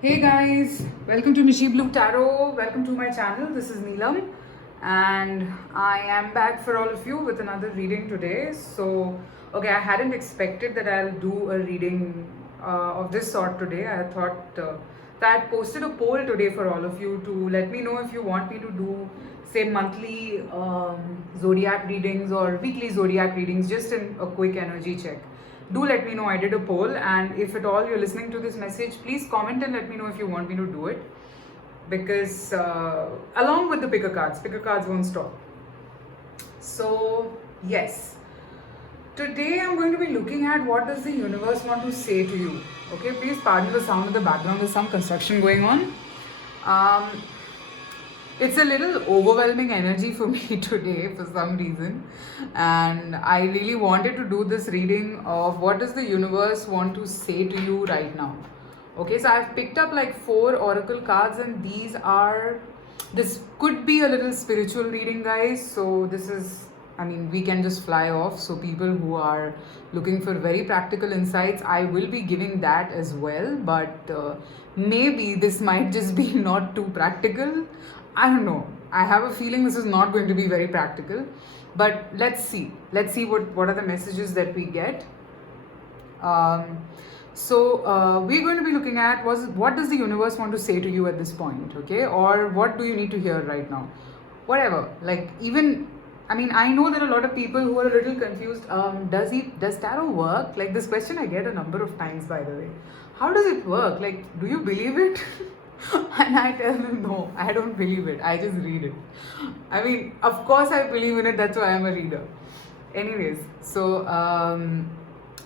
Hey guys, welcome to Nishi Blue Tarot. Welcome to my channel. This is Neelam, and I am back for all of you with another reading today. Okay, I hadn't expected that I'll do a reading of this sort today. I thought that I posted a poll today for all of you to let me know if you want me to do, say, monthly zodiac readings or weekly zodiac readings, just in a quick energy check. Do let me know. I did a poll, and if at all you're listening to this message, please comment and let me know if you want me to do it, because along with the picker cards won't stop. So yes, today I'm going to be looking at what does the universe want to say to you. Okay, please pardon the sound in the background. There's some construction going on. um, it's a little overwhelming energy for me today for some reason, and I really wanted to do this reading of what does the universe want to say to you right now. Okay, so I've picked up like 4 oracle cards, and this could be a little spiritual reading, guys. So this is, I mean, we can just fly off. So people who are looking for very practical insights, I will be giving that as well, but maybe this might just be not too practical. I don't know. I have a feeling this is not going to be very practical, but let's see. Let's see what are the messages that we get. We're going to be looking at what does the universe want to say to you at this point, okay? Or what do you need to hear right now? Whatever. Like, even, I mean, I know there are a lot of people who are a little confused. Does tarot work? Like, this question I get a number of times, by the way. How does it work? Like, do you believe it? And I tell them, no, I don't believe it. I just read it. I mean, of course I believe in it. That's why I'm a reader. Anyways,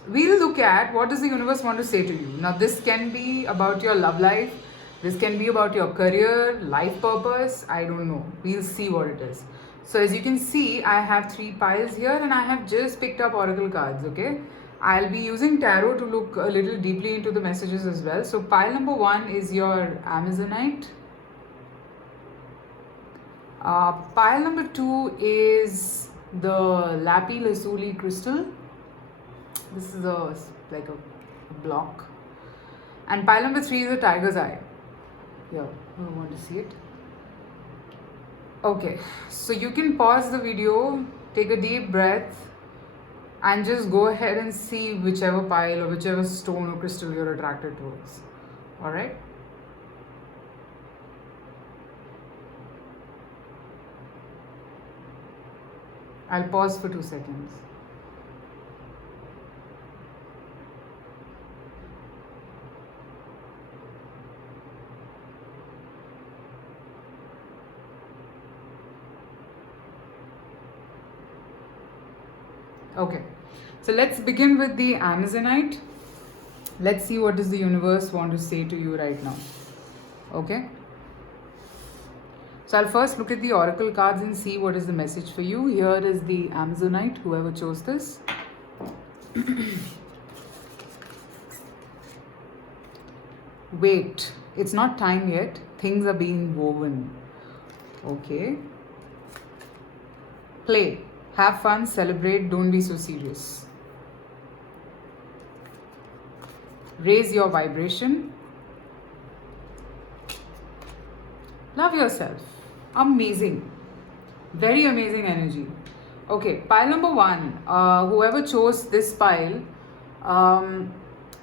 we'll look at what does the universe want to say to you. Now, this can be about your love life. This can be about your career, life purpose. I don't know. We'll see what it is. So as you can see, I have 3 piles here, and I have just picked up oracle cards, okay? I'll be using tarot to look a little deeply into the messages as well. So pile number 1 is your Amazonite. Pile number 2 is the Lapi Lazuli crystal. This is like a block. And pile number 3 is a tiger's eye. Here, you want to see it? Okay, so you can pause the video, take a deep breath, and just go ahead and see whichever pile or whichever stone or crystal you're attracted towards. Alright? I'll pause for 2 seconds. Okay, so let's begin with the Amazonite. Let's see what does the universe want to say to you right now. Okay, so I'll first look at the oracle cards and see what is the message for you. Here is the Amazonite, whoever chose this. Wait, it's not time yet. Things are being woven. Okay. Play. Have fun, celebrate, don't be so serious. Raise your vibration. Love yourself. Amazing. Very amazing energy. Okay, pile number 1. Whoever chose this pile,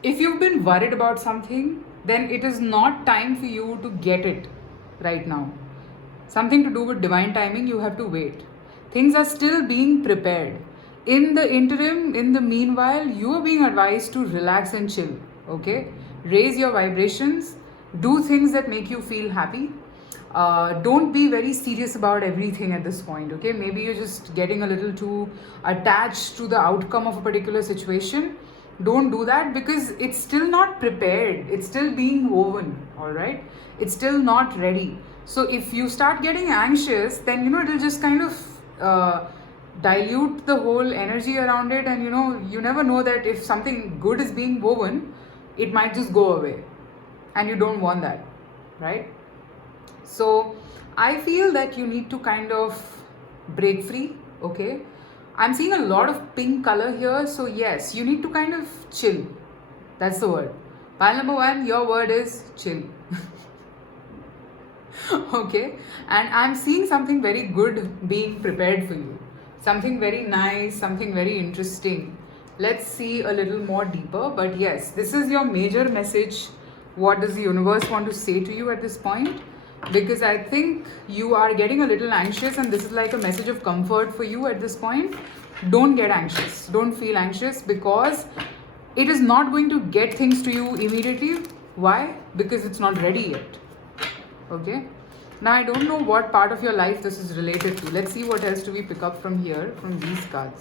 if you've been worried about something, then it is not time for you to get it right now. Something to do with divine timing, you have to wait. Things are still being prepared. In the interim, in the meanwhile, you are being advised to relax and chill. Okay? Raise your vibrations. Do things that make you feel happy. Don't be very serious about everything at this point. Okay? Maybe you're just getting a little too attached to the outcome of a particular situation. Don't do that, because it's still not prepared. It's still being woven. Alright? It's still not ready. So if you start getting anxious, then it'll just kind of dilute the whole energy around it, and you never know that if something good is being woven, it might just go away, and you don't want that, right? So I feel that you need to kind of break free. Okay, I'm seeing a lot of pink color here, so yes, you need to kind of chill. That's the word. Pile number 1, your word is chill. Okay, and I'm seeing something very good being prepared for you. Something very nice, something very interesting. Let's see a little more deeper. But yes, this is your major message. What does the universe want to say to you at this point? Because I think you are getting a little anxious, and this is like a message of comfort for you at this point. Don't get anxious. Don't feel anxious, because it is not going to get things to you immediately. Why? Because it's not ready yet. Okay, now I don't know what part of your life this is related to. Let's see what else do we pick up from here, from these cards.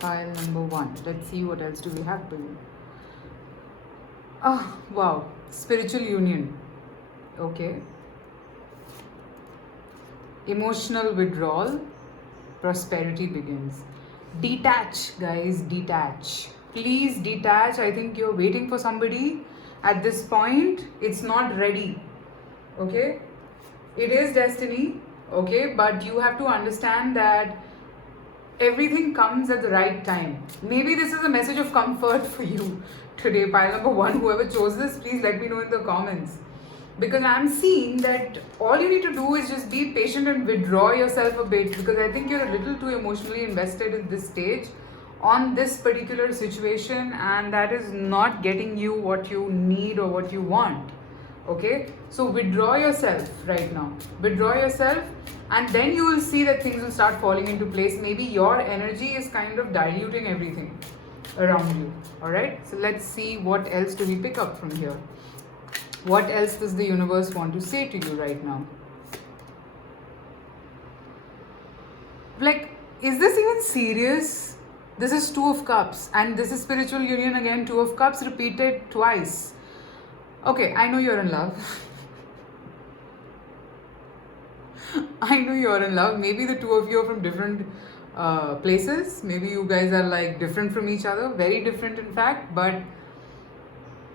Pile number 1. Let's see what else do we have for you. Oh, wow. Spiritual union. Okay. Emotional withdrawal. Prosperity begins. Detach, guys. Detach. Please detach. I think you're waiting for somebody. At this point, it's not ready. Okay. It is destiny. Okay. But you have to understand that everything comes at the right time. Maybe this is a message of comfort for you today. Pile number 1, whoever chose this, please let me know in the comments. Because I'm seeing that all you need to do is just be patient and withdraw yourself a bit, because I think you're a little too emotionally invested in this stage on this particular situation, and that is not getting you what you need or what you want. Okay, so withdraw yourself right now. Withdraw yourself, and then you will see that things will start falling into place. Maybe your energy is kind of diluting everything around you. Alright, so let's see what else do we pick up from here. What else does the universe want to say to you right now? Like, is this even serious? This is 2 of Cups, and this is spiritual union again. 2 of Cups repeated twice. Okay, I know you're in love. I know you're in love. Maybe the 2 of you are from different places. Maybe you guys are like different from each other. Very different, in fact. But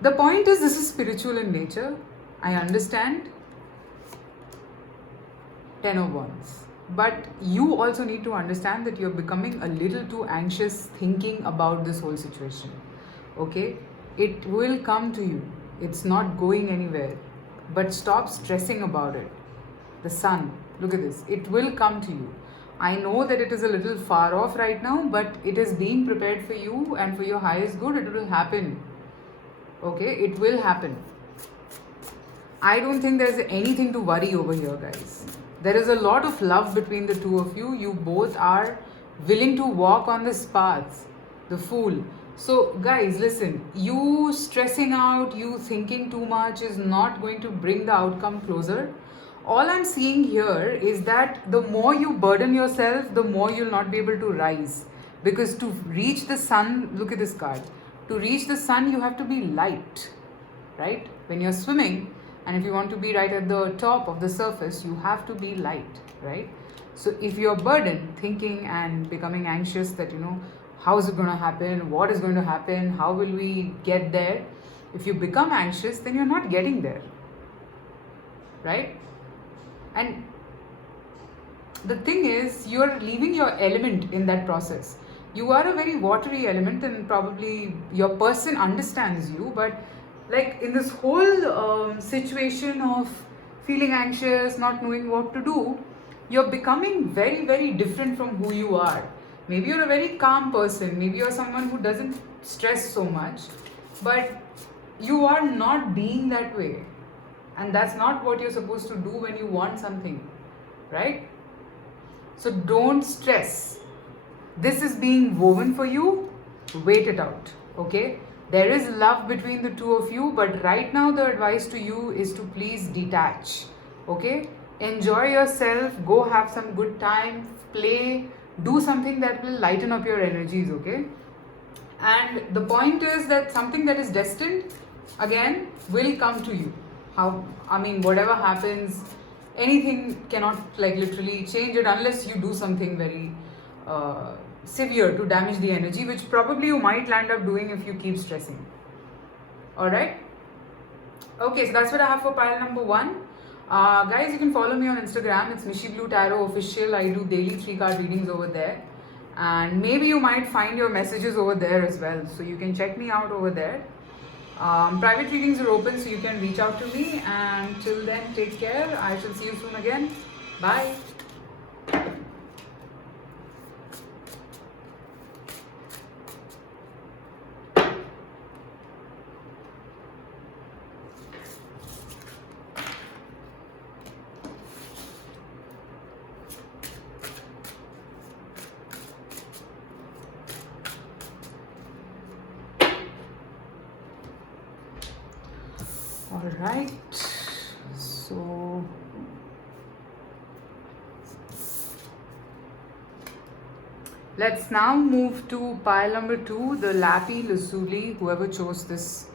the point is, this is spiritual in nature. I understand. 10 of Wands. But you also need to understand that you're becoming a little too anxious thinking about this whole situation. Okay? It will come to you. It's not going anywhere. But stop stressing about it. The Sun. Look at this. It will come to you. I know that it is a little far off right now, but it is being prepared for you and for your highest good. It will happen. Okay? It will happen. I don't think there's anything to worry over here, guys. There is a lot of love between the 2 of you. You both are willing to walk on this path. The Fool. So, guys, listen. You stressing out, you thinking too much is not going to bring the outcome closer. All I'm seeing here is that the more you burden yourself, the more you'll not be able to rise. Because to reach the sun, look at this card. To reach the sun, you have to be light, right? When you're swimming, and if you want to be right at the top of the surface, you have to be light, right? So if you're burdened, thinking and becoming anxious that, how is it going to happen? What is going to happen? How will we get there? If you become anxious, then you're not getting there, right? And the thing is, you're leaving your element in that process. You are a very watery element, and probably your person understands you, but like in this whole situation of feeling anxious, not knowing what to do, you're becoming very, very different from who you are. Maybe you're a very calm person, maybe you're someone who doesn't stress so much, but you are not being that way. And that's not what you're supposed to do when you want something, right? So don't stress. This is being woven for you. Wait it out, okay? There is love between the 2 of you, but right now the advice to you is to please detach, okay? Enjoy yourself, go have some good time, play, do something that will lighten up your energies, okay? And the point is that something that is destined again will come to you. Whatever happens, anything cannot like literally change it unless you do something very severe to damage the energy, which probably you might land up doing if you keep stressing. Alright? Okay, so that's what I have for pile number 1. Guys, you can follow me on Instagram. It's Mishi Blue Tarot Official. I do daily 3-card readings over there. And maybe you might find your messages over there as well. So you can check me out over there. Private readings are open, so you can reach out to me. And till then, take care. I shall see you soon again. Bye. All right, so let's now move to pile number 2, the Lapi Lazuli. Whoever chose this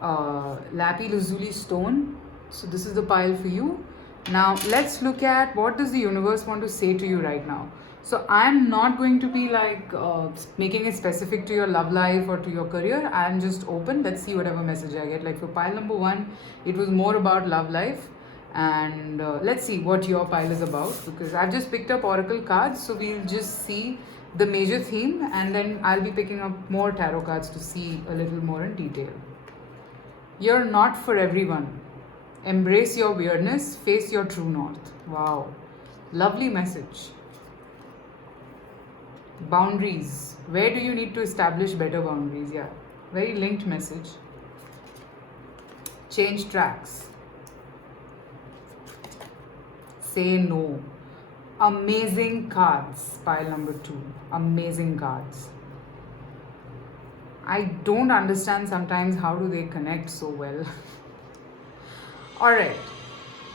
Lapi Lazuli stone, so this is the pile for you. Now let's look at what does the universe want to say to you right now. So I'm not going to be like making it specific to your love life or to your career. I'm just open. Let's see whatever message I get. Like for pile number 1, it was more about love life. And let's see what your pile is about, because I've just picked up oracle cards. So we'll just see the major theme, and then I'll be picking up more tarot cards to see a little more in detail. You're not for everyone. Embrace your weirdness. Face your true north. Wow. Lovely message. Boundaries. Where do you need to establish better boundaries? Yeah, very linked message. Change tracks. Say no. Amazing cards. Pile number 2. Amazing cards. I don't understand sometimes how do they connect so well. Alright.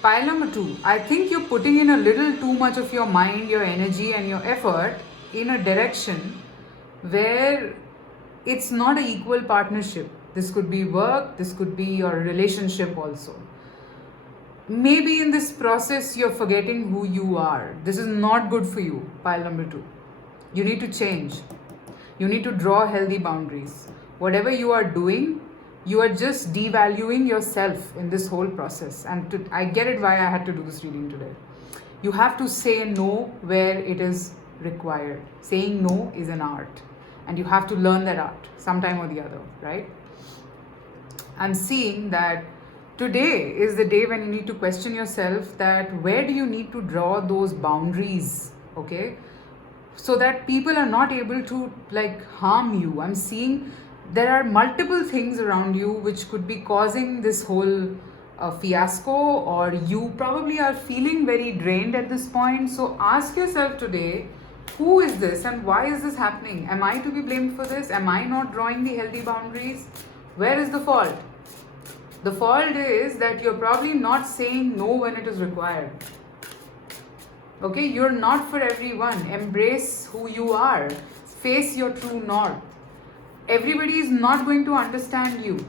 Pile number 2. I think you're putting in a little too much of your mind, your energy and your effort in a direction where it's not an equal partnership. This could be work, this could be your relationship also. Maybe in this process you're forgetting who you are. This is not good for you, pile number 2. You need to change. You need to draw healthy boundaries. Whatever you are doing, you are just devaluing yourself in this whole process. And I get it why I had to do this reading today. You have to say no where it is required. Saying no is an art, and you have to learn that art sometime or the other, right? I'm seeing that today is the day when you need to question yourself that where do you need to draw those boundaries, okay? So that people are not able to like harm you. I'm seeing there are multiple things around you which could be causing this whole fiasco, or you probably are feeling very drained at this point. So ask yourself today, who is this and why is this happening? Am I to be blamed for this? Am I not drawing the healthy boundaries? Where is the fault? The fault is that you're probably not saying no when it is required. Okay, you're not for everyone. Embrace who you are. Face your true north. Everybody is not going to understand you.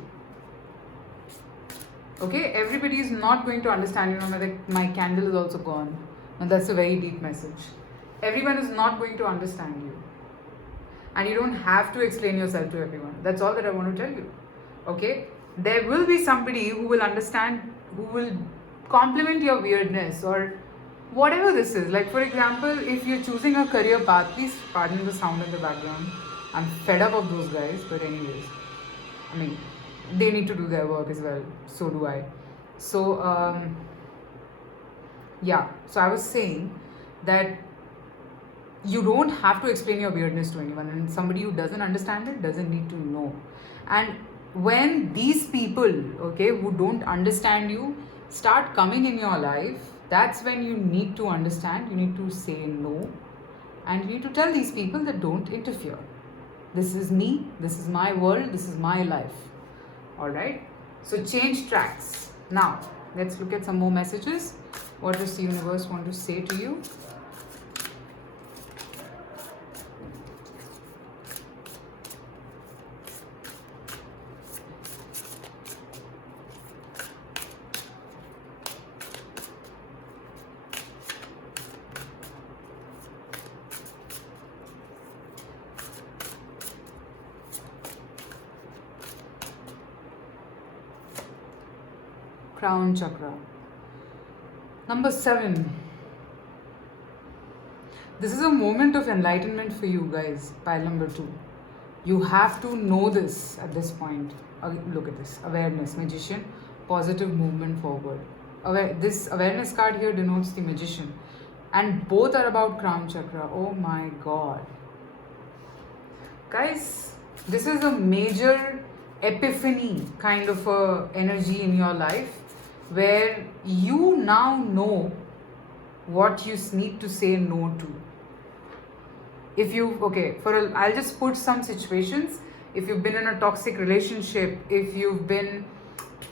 Okay, everybody is not going to understand you. My candle is also gone. And that's a very deep message. Everyone is not going to understand you. And you don't have to explain yourself to everyone. That's all that I want to tell you. Okay? There will be somebody who will understand, who will compliment your weirdness or whatever this is. Like for example, if you're choosing a career path, please pardon the sound in the background. I'm fed up of those guys, but anyways. I mean, they need to do their work as well. So do I. So, yeah. So I was saying that you don't have to explain your weirdness to anyone, and somebody who doesn't understand it doesn't need to know. And when these people, okay, who don't understand you start coming in your life, that's when you need to understand. You need to say no, and you need to tell these people that don't interfere. This is me, this is my world, this is my life. Alright, so change tracks. Now let's look at some more messages. What does the universe want to say to you? crown chakra. Number 7. This is a moment of enlightenment for you guys. Pile number 2. You have to know this at this point. Look at this. Awareness, magician, positive movement forward. This awareness card here denotes the magician. And both are about crown chakra. Oh my god. Guys, this is a major epiphany kind of a energy in your life where you now know what you need to say no to. If you, I'll just put some situations. If you've been in a toxic relationship, if you've been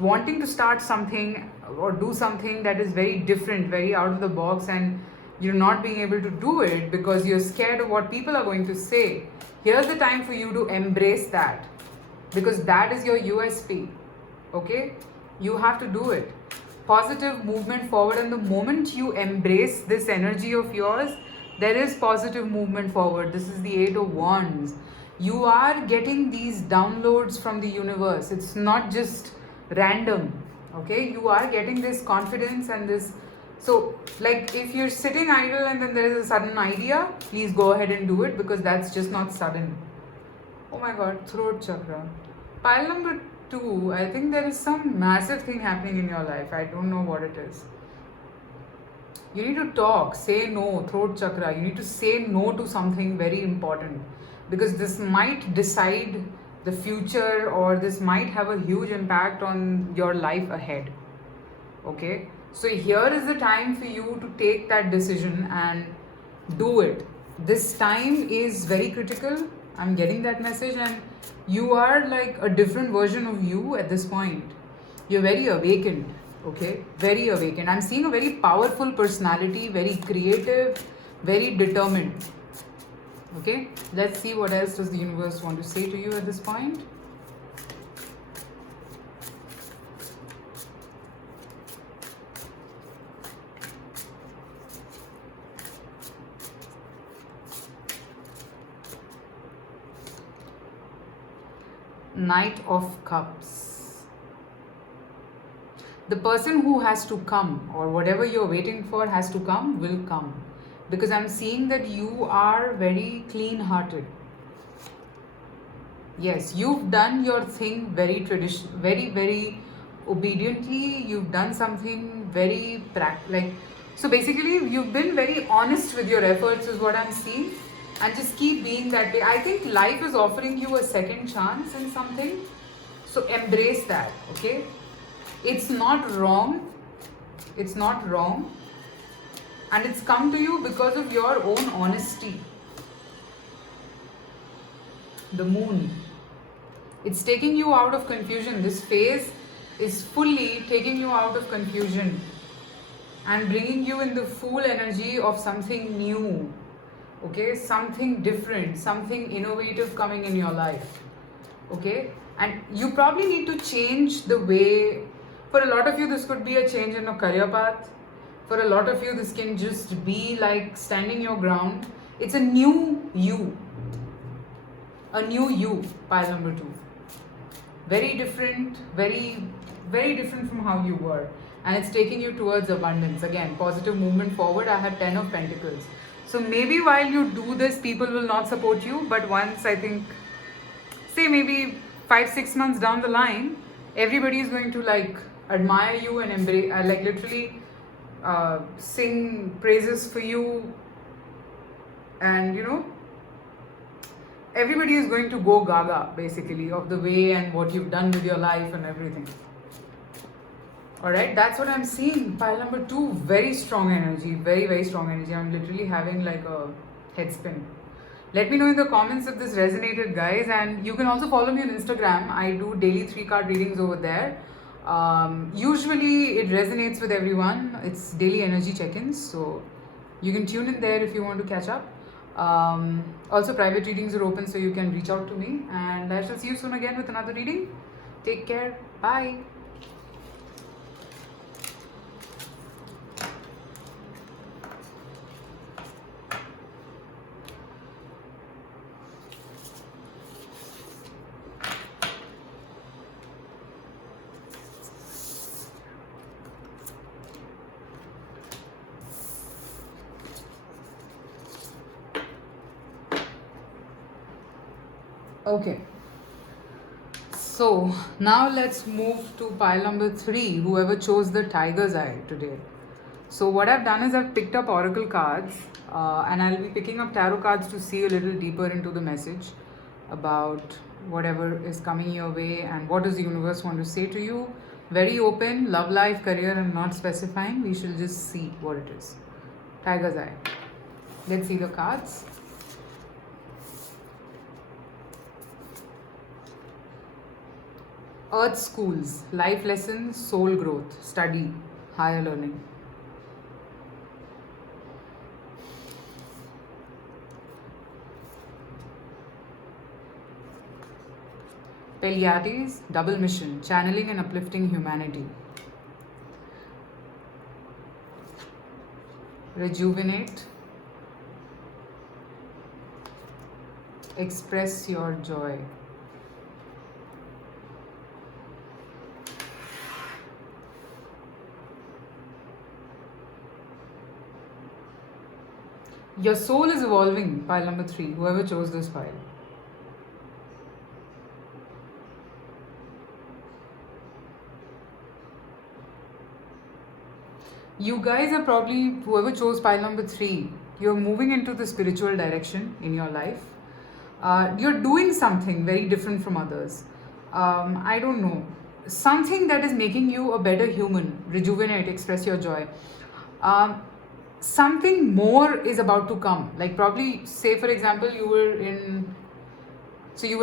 wanting to start something or do something that is very different, very out of the box, and you're not being able to do it because you're scared of what people are going to say, here's the time for you to embrace that, because that is your USP. Okay, you have to do it. Positive movement forward, and the moment you embrace this energy of yours, there is positive movement forward. This is the 8 of Wands. You are getting these downloads from the universe. It's not just random. Okay, you are getting this confidence and this. So, like, if you're sitting idle and then there is a sudden idea, please go ahead and do it, because that's just not sudden. Oh my god, throat chakra. Pile number 2, I think there is some massive thing happening in your life. I don't know what it is. You need to talk, say no, throat chakra. You need to say no to something very important, because this might decide the future, or this might have a huge impact on your life ahead. Okay, so here is the time for you to take that decision and do it. This time is very critical. I'm getting that message, and you are like a different version of you at this point. You're very awakened. Okay, very awakened. I'm seeing a very powerful personality, very creative, very determined. Okay, let's see what else does the universe want to say to you at this point. Knight of Cups. The person who has to come, or whatever you're waiting for has to come, will come. Because I'm seeing that you are very clean-hearted. Yes, you've done your thing very very obediently. You've done something very so basically you've been very honest with your efforts is what I'm seeing, and just keep being that way. I think life is offering you a second chance in something, so embrace that. Okay, it's not wrong. It's not wrong. And it's come to you because of your own honesty. The Moon. It's taking you out of confusion. This phase is fully taking you out of confusion and bringing you in the full energy of something new. Okay, something different, something innovative coming in your life. Okay, and you probably need to change the way. For a lot of you, this could be a change in a career path. For a lot of you, this can just be like standing your ground. It's a new you. A new you, pile number 2. Very different, very, very different from how you were. And it's taking you towards abundance. Again, positive movement forward. I have 10 of Pentacles. So maybe while you do this, people will not support you. But once, I think, say maybe 5-6 months down the line, everybody is going to like admire you and embrace, like literally sing praises for you, and you know, everybody is going to go gaga basically of the way and what you've done with your life and everything. Alright, that's what I'm seeing. Pile number 2, very strong energy, very, very strong energy. I'm literally having like a head spin. Let me know in the comments if this resonated, guys, and you can also follow me on Instagram. I do daily 3-card readings over there. Usually it resonates with everyone. It's daily energy check-ins, so you can tune in there if you want to catch up. Also, private readings are open, so you can reach out to me, and I shall see you soon again with another reading. Take care. Bye. Okay, so now let's move to pile number 3, whoever chose the tiger's eye today. So what I've done is I've picked up oracle cards, and I'll be picking up tarot cards to see a little deeper into the message about whatever is coming your way and what does the universe want to say to you. Very open, love life, career, and not specifying. We shall just see what it is. Tiger's eye. Let's see the cards. Earth schools, life lessons, soul growth, study, higher learning. Pleiades, double mission, channeling and uplifting humanity. Rejuvenate, express your joy. Your soul is evolving, pile number 3, whoever chose this pile. You guys are probably, whoever chose pile number 3, you're moving into the spiritual direction in your life. You're doing something very different from others. I don't know. Something that is making you a better human. Rejuvenate, express your joy. Something more is about to come. Like probably, say for example, you were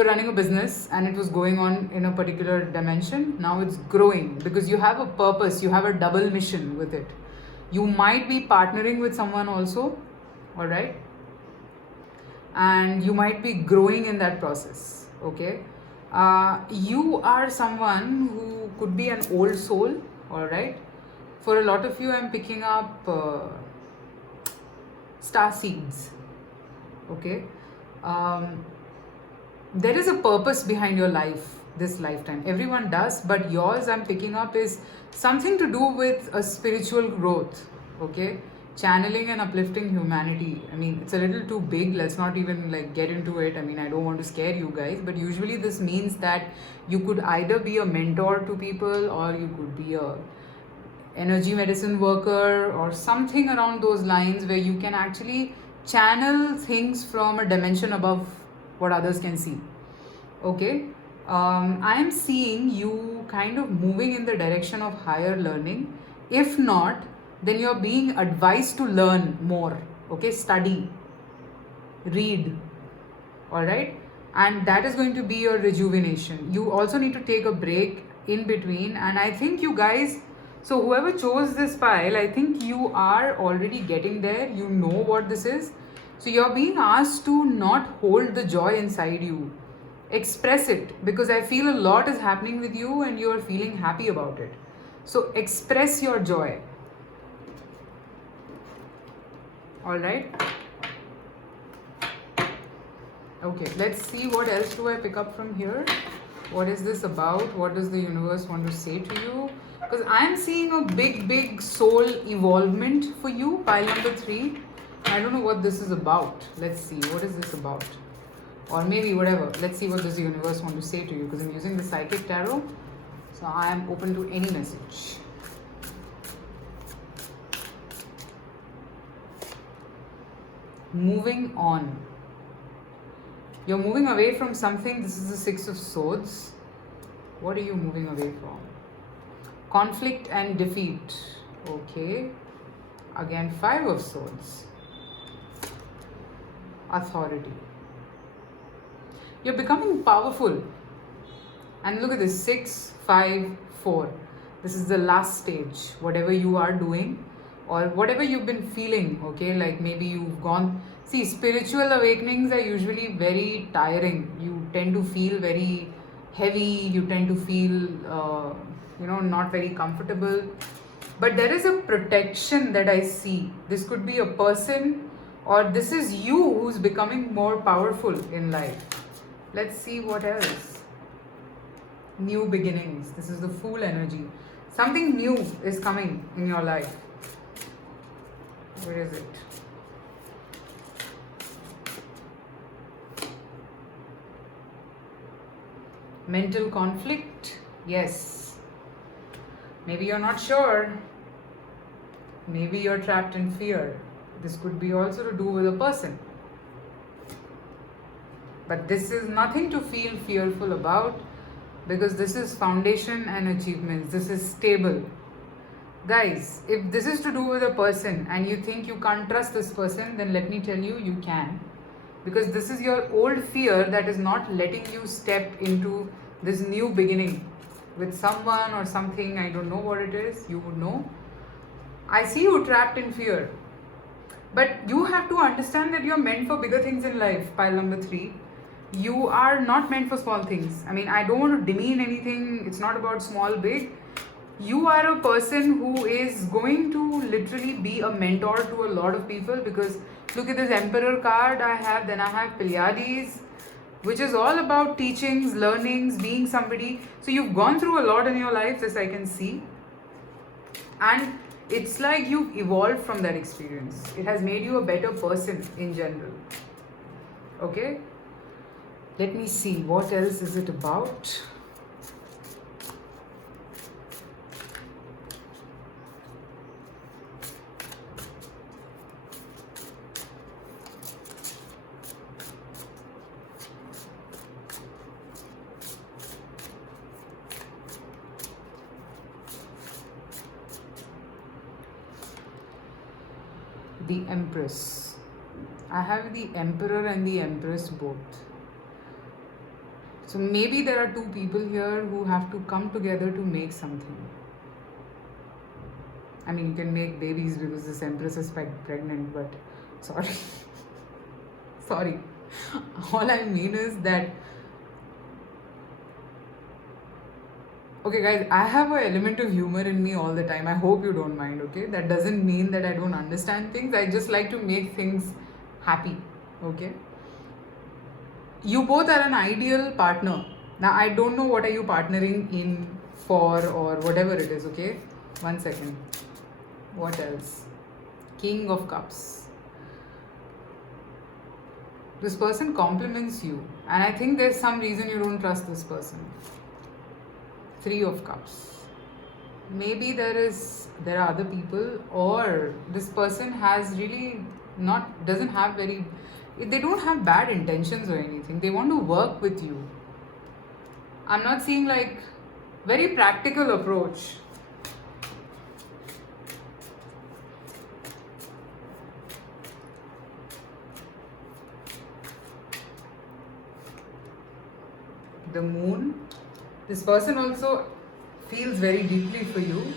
running a business and it was going on in a particular dimension. Now it's growing because you have a purpose, you have a double mission with it. You might be partnering with someone also, all right? And you might be growing in that process, okay? You are someone who could be an old soul, all right? For a lot of you, I'm picking up star seeds, okay? There is a purpose behind your life this lifetime. Everyone does, but yours I'm picking up is something to do with a spiritual growth, okay? Channeling and uplifting humanity. I mean, it's a little too big. Let's not even like get into it. I mean, I don't want to scare you guys, but usually this means that you could either be a mentor to people or you could be a energy medicine worker or something around those lines where you can actually channel things from a dimension above what others can see. Okay, I am seeing you kind of moving in the direction of higher learning. If not, then you're being advised to learn more. Okay, study, read, all right, and that is going to be your rejuvenation. You also need to take a break in between, and I think you guys, so whoever chose this pile, I think you are already getting there. You know what this is. So you're being asked to not hold the joy inside you. Express it, because I feel a lot is happening with you and you are feeling happy about it. So express your joy. All right. Okay, let's see what else do I pick up from here. What is this about? What does the universe want to say to you? Because I'm seeing a big soul evolvement for you, pile number 3. I don't know what this is about. Let's see, what is this about? Or maybe whatever. Let's see what does the universe want to say to you, because I'm using the psychic tarot. So I am open to any message. Moving on. You're moving away from something. This is the 6 of Swords. What are you moving away from? Conflict and defeat. Okay. Again, 5 of Swords. Authority. You're becoming powerful. And look at this, 6, 5, 4. This is the last stage. Whatever you are doing or whatever you've been feeling, okay, like maybe you've gone. See, spiritual awakenings are usually very tiring. You tend to feel very heavy. You tend to feel, not very comfortable. But there is a protection that I see. This could be a person, or this is you who's becoming more powerful in life. Let's see what else. New beginnings. This is the Fool energy. Something new is coming in your life. Where is it? Mental conflict, yes. Maybe you're not sure. Maybe you're trapped in fear. This could be also to do with a person. But this is nothing to feel fearful about, because this is foundation and achievements. This is stable. Guys, if this is to do with a person and you think you can't trust this person, then let me tell you, you can. Because this is your old fear that is not letting you step into this new beginning with someone or something. I don't know what it is, you would know. I see you trapped in fear. But you have to understand that you're meant for bigger things in life, pile number 3. You are not meant for small things. I mean, I don't want to demean anything. It's not about small, big. You are a person who is going to literally be a mentor to a lot of people, because look at this Emperor card I have, then I have Pleiades, which is all about teachings, learnings, being somebody. So you've gone through a lot in your life, this I can see. And it's like you've evolved from that experience. It has made you a better person in general. Okay? Let me see, what else is it about? The Empress. I have the Emperor and the Empress both. So maybe there are two people here who have to come together to make something. I mean, you can make babies because this Empress is pregnant, but sorry. Sorry. All I mean is that, okay guys, I have an element of humor in me all the time. I hope you don't mind, okay? That doesn't mean that I don't understand things. I just like to make things happy, okay? You both are an ideal partner. Now, I don't know what are you partnering in for or whatever it is, okay? 1 second. What else? King of Cups. This person compliments you, and I think there's some reason you don't trust this person. 3 of Cups. Maybe there are other people, or this person has really doesn't have they don't have bad intentions or anything. They want to work with you. I'm not seeing like very practical approach. The Moon. This person also feels very deeply for you.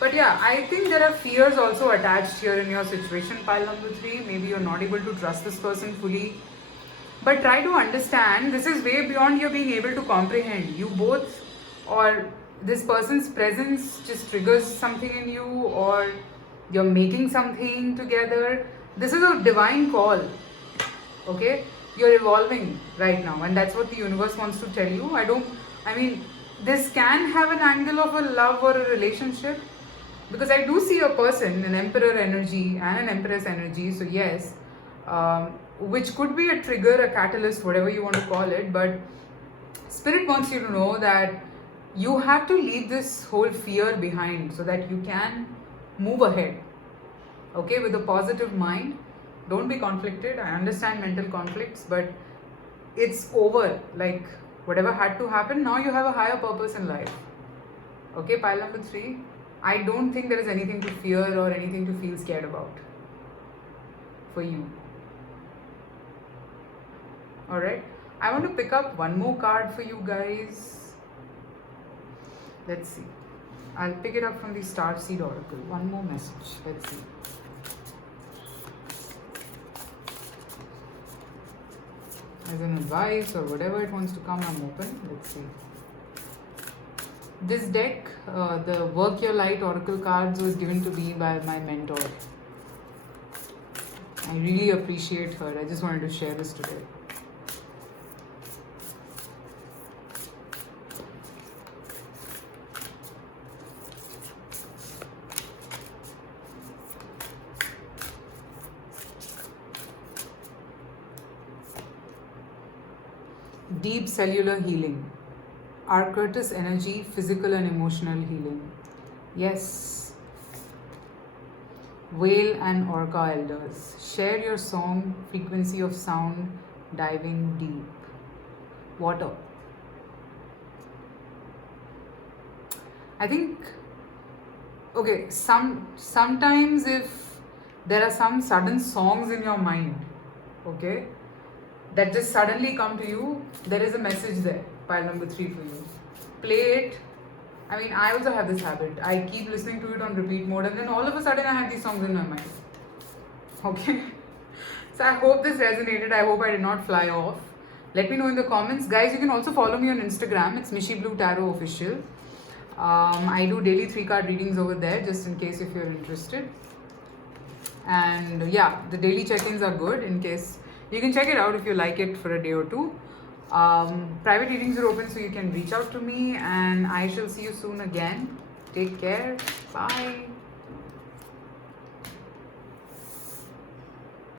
But yeah, I think there are fears also attached here in your situation, pile number 3. Maybe you're not able to trust this person fully. But try to understand, this is way beyond your being able to comprehend. You both, or this person's presence just triggers something in you, or you're making something together. This is a divine call. Okay? You're evolving right now, and that's what the universe wants to tell you. I mean, this can have an angle of a love or a relationship, because I do see a person, an Emperor energy and an Empress energy. So yes, which could be a trigger, a catalyst, whatever you want to call it. But Spirit wants you to know that you have to leave this whole fear behind so that you can move ahead. Okay, with a positive mind. Don't be conflicted. I understand mental conflicts, but it's over. Like, whatever had to happen, now you have a higher purpose in life. Okay, pile number 3. I don't think there is anything to fear or anything to feel scared about for you. Alright, I want to pick up one more card for you guys. Let's see. I'll pick it up from the Starseed Oracle. One more message. Let's see. As an advice or whatever it wants to come, I'm open. Let's see. This deck, the Work Your Light Oracle cards, was given to me by my mentor. I really appreciate her. I just wanted to share this today. Deep cellular healing. Arcturus energy, physical and emotional healing. Yes. Whale and Orca elders. Share your song, frequency of sound, diving deep. Water. I think, okay, sometimes if there are some sudden songs in your mind, okay, that just suddenly come to you, there is a message there, pile number 3 for you. Play it. I mean, I also have this habit. I keep listening to it on repeat mode, and then all of a sudden I have these songs in my mind. Okay. So I hope this resonated. I hope I did not fly off. Let me know in the comments. Guys, you can also follow me on Instagram. It's Mishi Blue Tarot Official. I do daily 3-card readings over there, just in case if you're interested. And yeah, the daily check-ins are good in case you can check it out if you like it for a day or two. Private readings are open, so you can reach out to me, and I shall see you soon again. Take care. Bye.